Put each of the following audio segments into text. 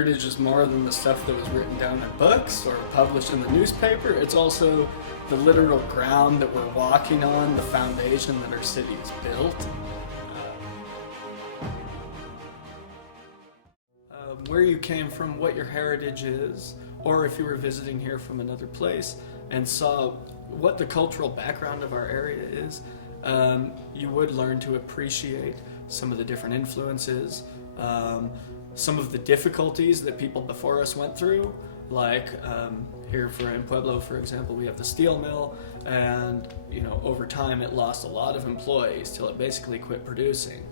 heritage is more than the stuff that was written down in books or published in the newspaper. It's also the literal ground that we're walking on, the foundation that our city is built. Where you came from, what your heritage is, or if you were visiting here from another place and saw what the cultural background of our area is, you would learn to appreciate some of the different influences, some of the difficulties that people before us went through, like here in Pueblo, for example, we have the steel mill, and over time it lost a lot of employees till it basically quit producing.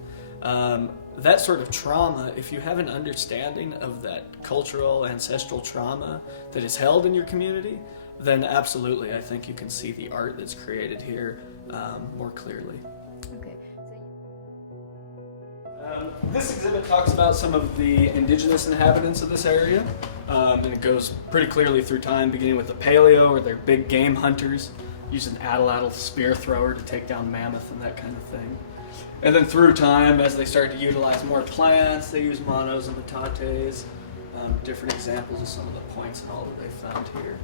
That sort of trauma, if you have an understanding of that cultural, ancestral trauma that is held in your community, then absolutely, I think you can see the art that's created here more clearly. Okay. This exhibit talks about some of the indigenous inhabitants of this area, and it goes pretty clearly through time, beginning with the paleo, or they're big game hunters, using atlatl spear thrower to take down mammoth and that kind of thing. And then through time, as they start to utilize more plants, they use monos and metates, different examples of some of the points and all that they found here.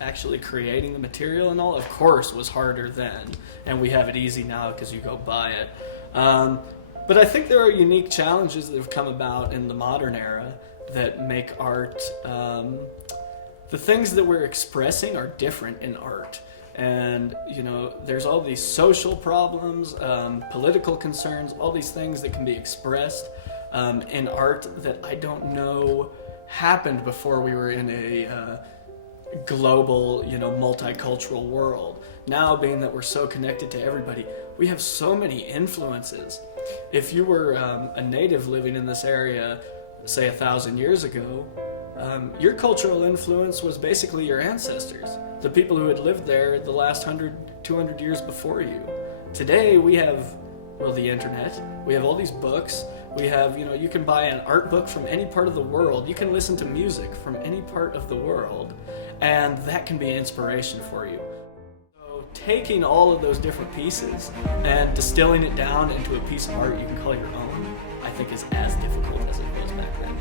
Actually creating the material and all, of course, was harder then, and we have it easy now because you go buy it. But I think there are unique challenges that have come about in the modern era that make art, the things that we're expressing are different in art. And there's all these social problems, political concerns, all these things that can be expressed in art that I don't know happened before we were in a global, multicultural world. Now, being that we're so connected to everybody, we have so many influences. If you were a native living in this area, say 1,000 years ago, your cultural influence was basically your ancestors, the people who had lived there the last 100, 200 years before you. Today we have, the internet, we have all these books, we have, you can buy an art book from any part of the world, you can listen to music from any part of the world, and that can be inspiration for you. So taking all of those different pieces and distilling it down into a piece of art you can call your own, I think is as difficult as it was back then.